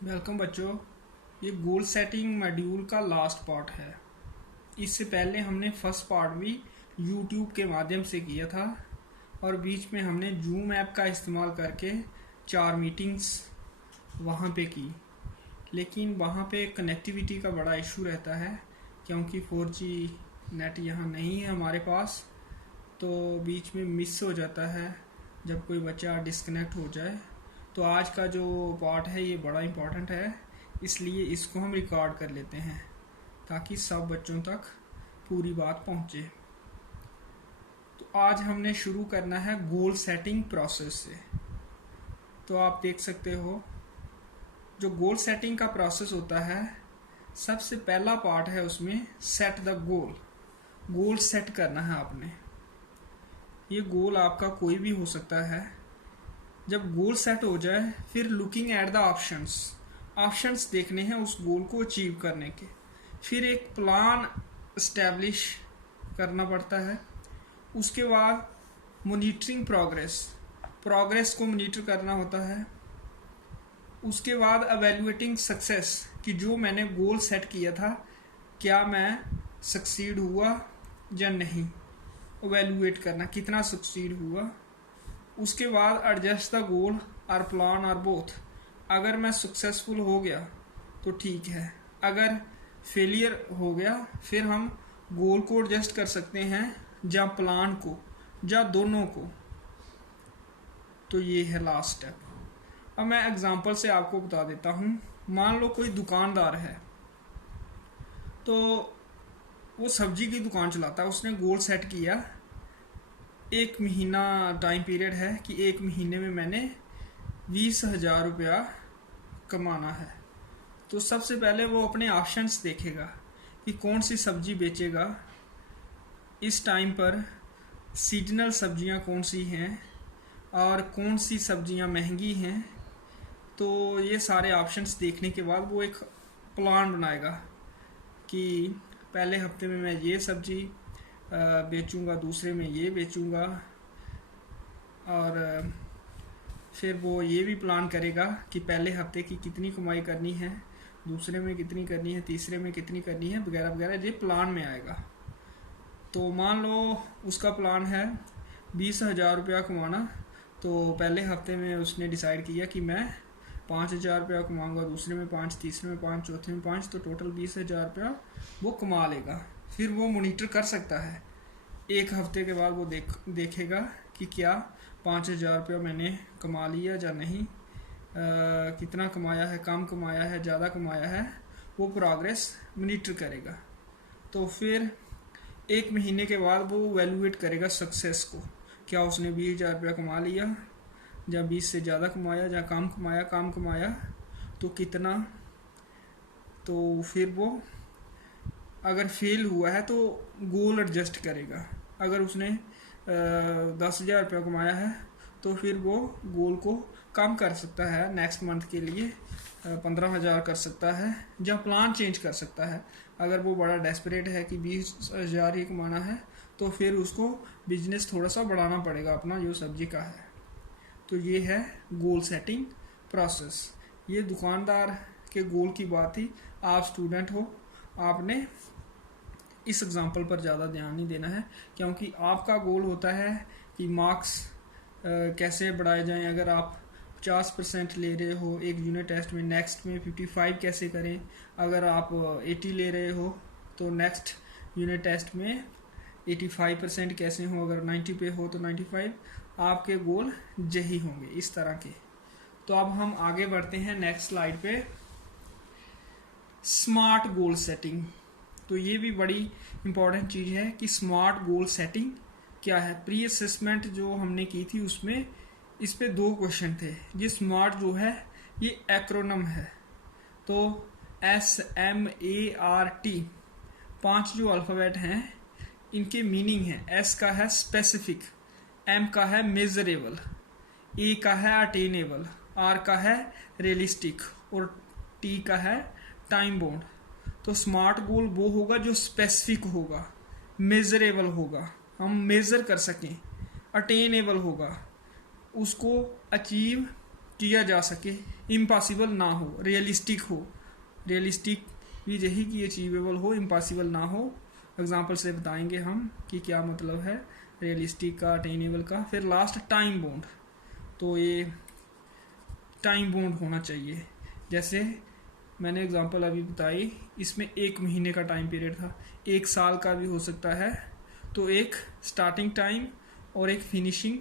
Welcome बच्चों। ये goal setting module का लास्ट पार्ट है। इससे पहले हमने फर्स्ट पार्ट भी यूट्यूब के माध्यम से किया था और बीच में हमने जूम ऐप का इस्तेमाल करके 4 मीटिंग्स वहाँ पे की। लेकिन वहाँ पे कनेक्टिविटी का बड़ा इशू रहता है क्योंकि 4G नेट यहाँ नहीं है हमारे पास, तो बीच में मिस हो जाता है जब कोई बच्चा डिस्कनेक्ट हो जाए। तो आज का जो पार्ट है ये बड़ा इम्पोर्टेंट है, इसलिए इसको हम रिकॉर्ड कर लेते हैं ताकि सब बच्चों तक पूरी बात पहुंचे। तो आज हमने शुरू करना है गोल सेटिंग प्रोसेस से। तो आप देख सकते हो जो गोल सेटिंग का प्रोसेस होता है, सबसे पहला पार्ट है उसमें set the goal. Goal set करना है आपने। ये गोल आपका कोई भी हो सकता है। जब गोल सेट हो जाए फिर लुकिंग एट द ऑप्शंस देखने हैं उस गोल को अचीव करने के। फिर एक प्लान इस्टेब्लिश करना पड़ता है। उसके बाद मॉनिटरिंग प्रोग्रेस को मॉनिटर करना होता है। उसके बाद एवेल्युएटिंग सक्सेस कि जो मैंने गोल सेट किया था क्या मैं सक्सीड हुआ या नहीं, एवेल्युएट करना कितना सक्सीड हुआ। उसके बाद एडजस्ट द गोल और प्लान और बोथ। अगर मैं सक्सेसफुल हो गया तो ठीक है, अगर फेलियर हो गया फिर हम गोल को एडजस्ट कर सकते हैं या प्लान को या दोनों को। तो ये है लास्ट स्टेप। अब मैं एग्जांपल से आपको बता देता हूँ। मान लो कोई दुकानदार है, तो वो सब्जी की दुकान चलाता है। उसने गोल सेट किया, 1 महीना टाइम पीरियड है कि 1 महीने में मैंने 20,000 रुपया कमाना है। तो सबसे पहले वो अपने ऑप्शंस देखेगा कि कौन सी सब्जी बेचेगा इस टाइम पर, सीजनल सब्जियां कौन सी हैं और कौन सी सब्जियां महंगी हैं। तो ये सारे ऑप्शंस देखने के बाद वो एक प्लान बनाएगा कि पहले हफ्ते में मैं ये सब्जी बेचूंगा, दूसरे में ये बेचूंगा, और फिर वो ये भी प्लान करेगा कि पहले हफ्ते की कितनी कमाई करनी है, दूसरे में कितनी करनी है, तीसरे में कितनी करनी है, वगैरह वगैरह। ये प्लान में आएगा। तो मान लो उसका प्लान है 20,000 रुपया कमाना। तो पहले हफ्ते में उसने डिसाइड किया कि मैं 5,000 रुपया कमाऊँगा, दूसरे में 5, तीसरे में 5, चौथे में 5, तो टोटल 20,000 रुपया वो कमा लेगा। फिर वो मॉनिटर कर सकता है। 1 हफ्ते के बाद वो देखेगा कि क्या 5,000 रुपया मैंने कमा लिया या नहीं, कितना कमाया है, कम कमाया है, ज़्यादा कमाया है। वो प्रोग्रेस मॉनिटर करेगा। तो फिर 1 महीने के बाद वो वैल्यूएट करेगा सक्सेस को, क्या उसने 20,000 रुपया कमा लिया या 20 से ज़्यादा कमाया या कम कमाया तो कितना। तो फिर वो अगर फेल हुआ है तो गोल एडजस्ट करेगा। अगर उसने 10,000 रुपया कमाया है तो फिर वो गोल को कम कर सकता है, नेक्स्ट मंथ के लिए 15,000 कर सकता है, या प्लान चेंज कर सकता है। अगर वो बड़ा डेस्परेट है कि 20,000 ही कमाना है तो फिर उसको बिजनेस थोड़ा सा बढ़ाना पड़ेगा अपना जो सब्जी का है। तो ये है गोल सेटिंग प्रोसेस। ये दुकानदार के गोल की बात थी। आप स्टूडेंट हो, आपने इस एग्जाम्पल पर ज़्यादा ध्यान नहीं देना है क्योंकि आपका गोल होता है कि मार्क्स कैसे बढ़ाए जाएं। अगर आप 50% ले रहे हो एक यूनिट टेस्ट में, नेक्स्ट में 55 कैसे करें। अगर आप 80 ले रहे हो तो नेक्स्ट यूनिट टेस्ट में 85% कैसे हो। अगर 90 पे हो तो 95। आपके गोल यही होंगे इस तरह के। तो अब हम आगे बढ़ते हैं नेक्स्ट स्लाइड पे। Smart goal setting. तो ये भी बड़ी इम्पॉर्टेंट चीज़ है कि स्मार्ट गोल सेटिंग क्या है। प्री असेसमेंट जो हमने की थी उसमें इस पे 2 क्वेश्चन थे। ये स्मार्ट जो है ये एक्रोनम है। तो SMART 5 जो अल्फ़ाबेट हैं इनके मीनिंग है। S का है स्पेसिफिक, M का है मेजरेबल, A का है अटेनेबल, R का है रियलिस्टिक और T का है टाइम बाउंड। तो स्मार्ट गोल वो होगा जो स्पेसिफिक होगा, मेजरेबल होगा, हम मेज़र कर सकें, अटेनेबल होगा, उसको अचीव किया जा सके इम्पॉसिबल ना हो, रियलिस्टिक हो। रियलिस्टिक भी यही कि अचीवेबल हो, इम्पॉसिबल ना हो। एग्जाम्पल से बताएंगे हम कि क्या मतलब है रियलिस्टिक का, अटेनेबल का। फिर लास्ट टाइम बाउंड, तो ये टाइम बाउंड होना चाहिए। जैसे मैंने एग्जांपल अभी बताई, इसमें 1 महीने का टाइम पीरियड था, 1 साल का भी हो सकता है। तो एक स्टार्टिंग टाइम और एक फिनिशिंग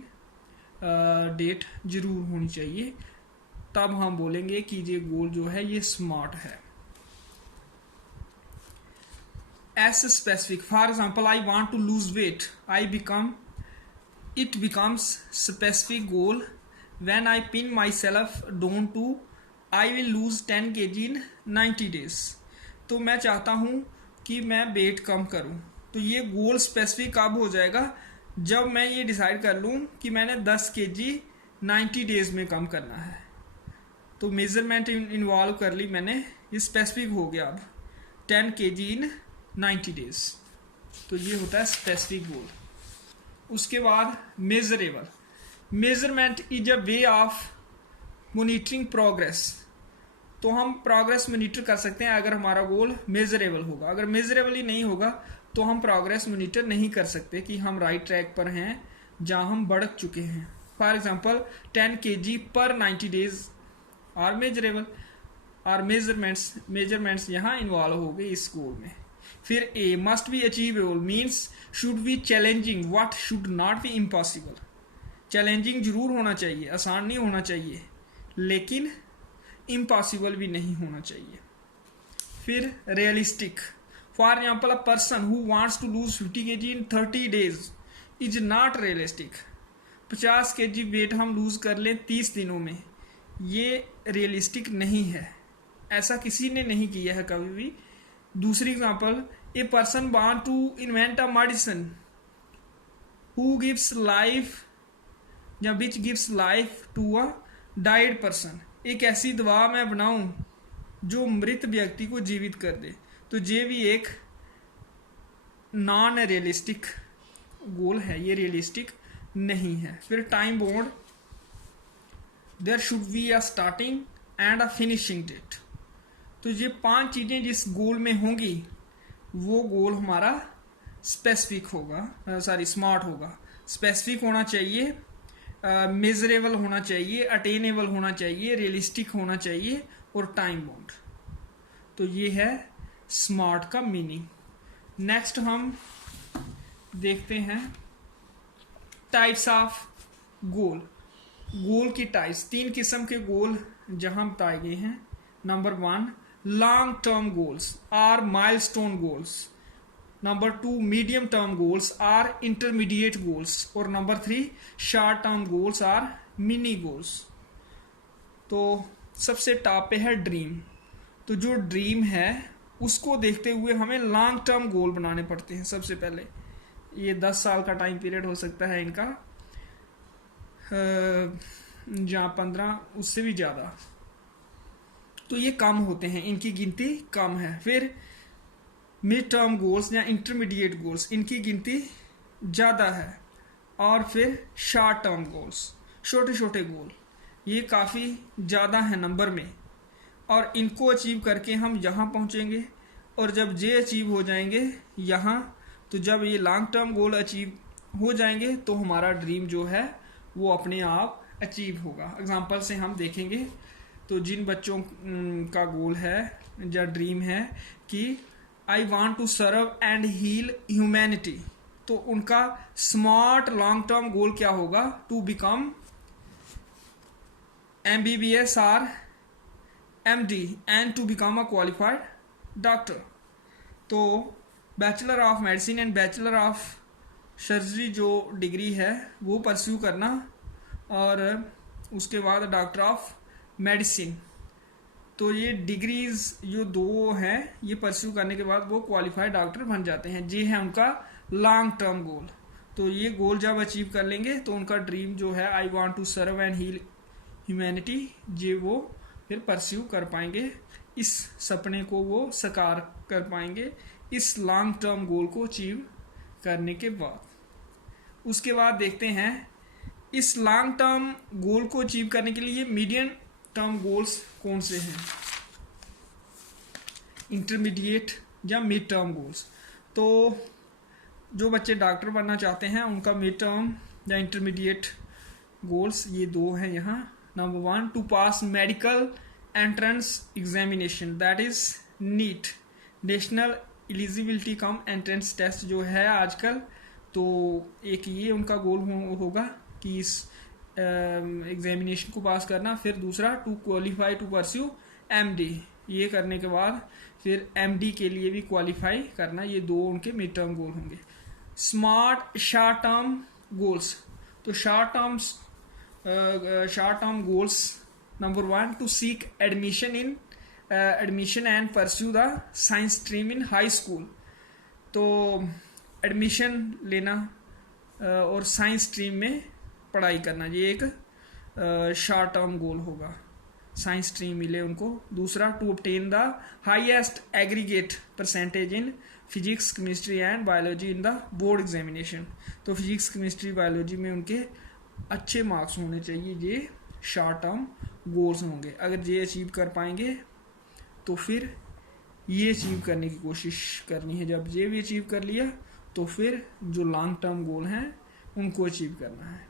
डेट जरूर होनी चाहिए, तब हम बोलेंगे कि ये गोल जो है ये स्मार्ट है। S specific, for example I want to lose weight, it becomes specific goal when I pin myself down to I will lose 10 kg in 90 days। तो मैं चाहता हूँ कि मैं वेट कम करूँ, तो ये गोल स्पेसिफिक कब हो जाएगा, जब मैं ये डिसाइड कर लूँ कि मैंने 10 kg 90 डेज में कम करना है। तो मेजरमेंट इन्वॉल्व कर ली मैंने, ये स्पेसिफिक हो गया अब 10 kg इन 90 डेज। तो ये होता है स्पेसिफिक गोल। उसके बाद measurable, measurement is a way of monitoring progress. तो हम प्रोग्रेस मॉनिटर कर सकते हैं अगर हमारा गोल मेजरेबल होगा। अगर मेजरेबल ही नहीं होगा तो हम प्रोग्रेस मॉनिटर नहीं कर सकते कि हम राइट ट्रैक पर हैं, जहां हम बढ़ चुके हैं। फॉर एग्जांपल 10 kg पर 90 डेज आर मेजरेबल, और मेजरमेंट्स यहाँ इन्वॉल्व हो गए इस गोल में। फिर a must be achievable, means should be challenging, what should not be impossible. Challenging जरूर होना चाहिए, आसान नहीं होना चाहिए, लेकिन इम्पॉसिबल भी नहीं होना चाहिए। फिर realistic, for example a person who wants to lose 50 kg in 30 days is not realistic. 50 kg weight हम लूज कर लें 30 दिनों में, ये रियलिस्टिक नहीं है, ऐसा किसी ने नहीं किया है कभी भी। दूसरी example, a person want to invent a medicine who gives life या which gives life to a died person. एक ऐसी दवा मैं बनाऊं जो मृत व्यक्ति को जीवित कर दे, तो ये भी एक नॉन रियलिस्टिक गोल है, ये रियलिस्टिक नहीं है। फिर time bound, there should be a starting and a finishing date. तो ये 5 चीजें जिस गोल में होंगी वो गोल हमारा स्पेसिफिक होगा, स्मार्ट होगा। स्पेसिफिक होना चाहिए, मेजरेबल होना चाहिए, अटेनेबल होना चाहिए, रियलिस्टिक होना चाहिए और टाइम बाउंड। तो ये है स्मार्ट का मीनिंग। नेक्स्ट हम देखते हैं टाइप्स ऑफ गोल। गोल की टाइप्स, 3 किस्म के गोल जहां बताए गए हैं। Number 1 long term goals are milestone goals, number 2 medium term goals are intermediate goals, और number 3 short term goals are mini goals. तो सबसे टॉप पे है ड्रीम। तो जो ड्रीम है उसको देखते हुए हमें लॉन्ग टर्म गोल बनाने पड़ते हैं। सबसे पहले ये 10 साल का टाइम पीरियड हो सकता है इनका, जहाँ 15 उससे भी ज़्यादा, तो ये कम होते हैं, इनकी गिनती कम है। फिर मिड टर्म गोल्स या इंटरमीडिएट गोल्स, इनकी गिनती ज़्यादा है। और फिर शॉर्ट टर्म गोल्स, छोटे छोटे गोल, ये काफ़ी ज़्यादा है नंबर में, और इनको अचीव करके हम यहाँ पहुँचेंगे। और जब ये अचीव हो जाएंगे यहाँ, तो जब ये लॉन्ग टर्म गोल अचीव हो जाएंगे तो हमारा ड्रीम जो है वो अपने आप अचीव होगा। एग्जाम्पल से हम देखेंगे, तो जिन बच्चों का गोल है या ड्रीम है कि I want to serve and heal humanity, तो उनका स्मार्ट लॉन्ग टर्म गोल क्या होगा, टू बिकम MBBS और MD and to become a qualified doctor. तो bachelor of medicine and bachelor of surgery जो डिग्री है वो परस्यू करना, और उसके बाद डॉक्टर ऑफ मेडिसिन। तो ये डिग्रीज जो 2 हैं ये परस्यू करने के बाद वो क्वालिफाइड डॉक्टर बन जाते हैं। ये है उनका लॉन्ग टर्म गोल। तो ये गोल जब अचीव कर लेंगे तो उनका ड्रीम जो है I want to serve and heal humanity, ये वो फिर परस्यू कर पाएंगे, इस सपने को वो साकार कर पाएंगे इस लॉन्ग टर्म गोल को अचीव करने के बाद। उसके बाद देखते हैं इस लॉन्ग टर्म गोल को अचीव करने के लिए टर्म गोल्स कौन से हैं, इंटरमीडिएट या मिड टर्म गोल्स। तो जो बच्चे डॉक्टर बनना चाहते हैं उनका मिड टर्म या इंटरमीडिएट गोल्स ये दो हैं यहाँ। Number 1, to pass medical entrance examination that is NEET, national eligibility cum entrance test जो है आजकल, तो एक ये उनका गोल होगा कि इस एग्जामिनेशन को पास करना। फिर दूसरा, to qualify to pursue MD, ये करने के बाद फिर एमडी के लिए भी क्वालिफाई करना। ये दो उनके मिड टर्म गोल होंगे। स्मार्ट शॉर्ट टर्म गोल्स, तो short term goals number 1, to seek admission and pursue the science stream in high school. तो एडमिशन लेना और साइंस स्ट्रीम में पढ़ाई करना, ये एक शॉर्ट टर्म गोल होगा, साइंस स्ट्रीम मिले उनको। दूसरा, to obtain the highest aggregate percentage in physics, chemistry and biology in the board examination. तो फिजिक्स, केमिस्ट्री, बायोलॉजी में उनके अच्छे मार्क्स होने चाहिए, ये शॉर्ट टर्म गोल्स होंगे। अगर ये अचीव कर पाएंगे तो फिर ये अचीव करने की कोशिश करनी है। जब ये भी अचीव कर लिया तो फिर जो लॉन्ग टर्म गोल हैं उनको अचीव करना है।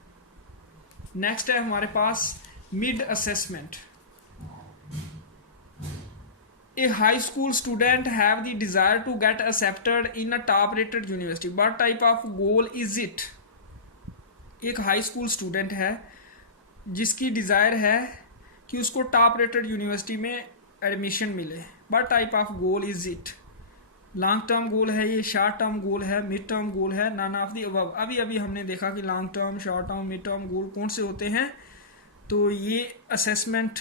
नेक्स्ट है हमारे पास mid assessment. A high school student have the desire to get accepted in a top rated university. What type of goal is it? एक हाई स्कूल स्टूडेंट है जिसकी डिज़ायर है कि उसको टॉप रेटेड यूनिवर्सिटी में एडमिशन मिले। What type of goal is it? Long term गोल है ये, शॉर्ट टर्म गोल है, मिड टर्म गोल है, नन ऑफ दी अबव। अभी हमने देखा कि long term, short term, mid term गोल कौन से होते हैं। तो ये असेसमेंट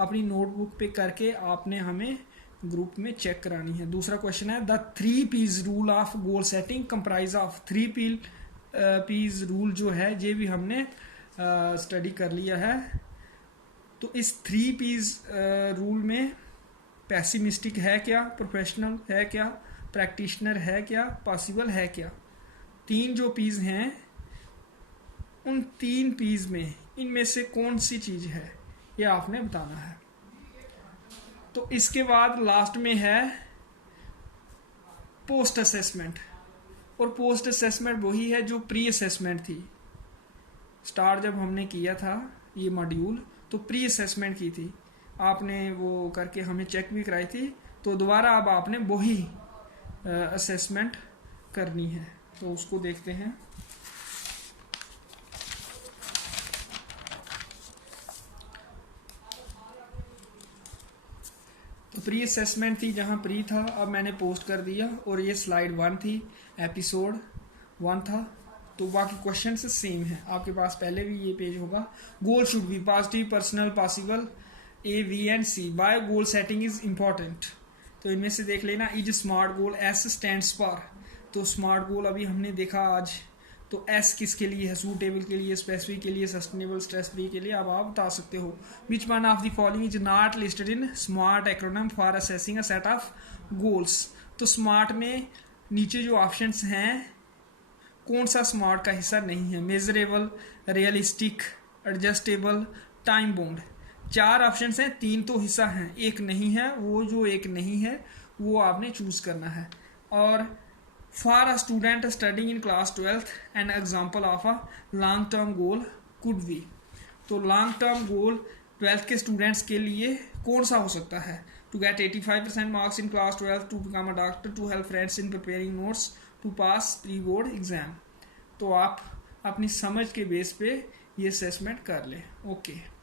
अपनी नोटबुक पे करके आपने हमें ग्रुप में चेक करानी है। दूसरा क्वेश्चन है, the 3 P's rule of goal setting comprise of. 3 P's rule जो है ये भी हमने स्टडी कर लिया है। तो इस 3 P's रूल में पैसिमिस्टिक है क्या, प्रोफेशनल है क्या, प्रैक्टिशनर है क्या, पॉसिबल है क्या। 3 जो P's हैं उन 3 P's में इनमें से कौन सी चीज़ है ये आपने बताना है। तो इसके बाद लास्ट में है पोस्ट असेसमेंट, और पोस्ट असेसमेंट वही है जो प्री असेसमेंट थी। स्टार्ट जब हमने किया था ये मॉड्यूल तो प्री असेसमेंट की थी, आपने वो करके हमें चेक भी कराई थी। तो दोबारा अब आपने वही असेसमेंट करनी है, तो उसको देखते हैं। तो प्री असेसमेंट थी, जहाँ प्री था अब मैंने पोस्ट कर दिया, और ये स्लाइड 1 थी, एपिसोड 1 था। तो बाकी क्वेश्चन से सेम है, आपके पास पहले भी ये पेज होगा। Goal should be positive, personal, possible, A, V and C. Why goal setting is important. तो इनमें से देख लेना। Is smart goal, S stands for. तो स्मार्ट गोल अभी हमने देखा आज, तो S किसके लिए है, सूटेबल के लिए, स्पेसिफिक के लिए, सस्टेनेबल, स्ट्रेस फ्री के लिए। अब आप बता सकते हो which one of the following is not listed in smart acronym for assessing a set of goals. तो स्मार्ट में नीचे जो ऑप्शंस हैं कौन सा स्मार्ट का हिस्सा नहीं है, measurable, realistic, adjustable, time bound. 4 options हैं, 3 तो हिस्सा हैं, एक नहीं है। वो जो एक नहीं है वो आपने चूज करना है। और for a student studying in class 12th an example of a long term goal could be. तो लॉन्ग टर्म गोल 12th के स्टूडेंट्स के लिए कौन सा हो सकता है, to get 85% marks in class 12, to become a doctor, to help friends in preparing notes, to pass pre board exam. तो आप अपनी समझ के बेस पे ये असेसमेंट कर लें। ओके।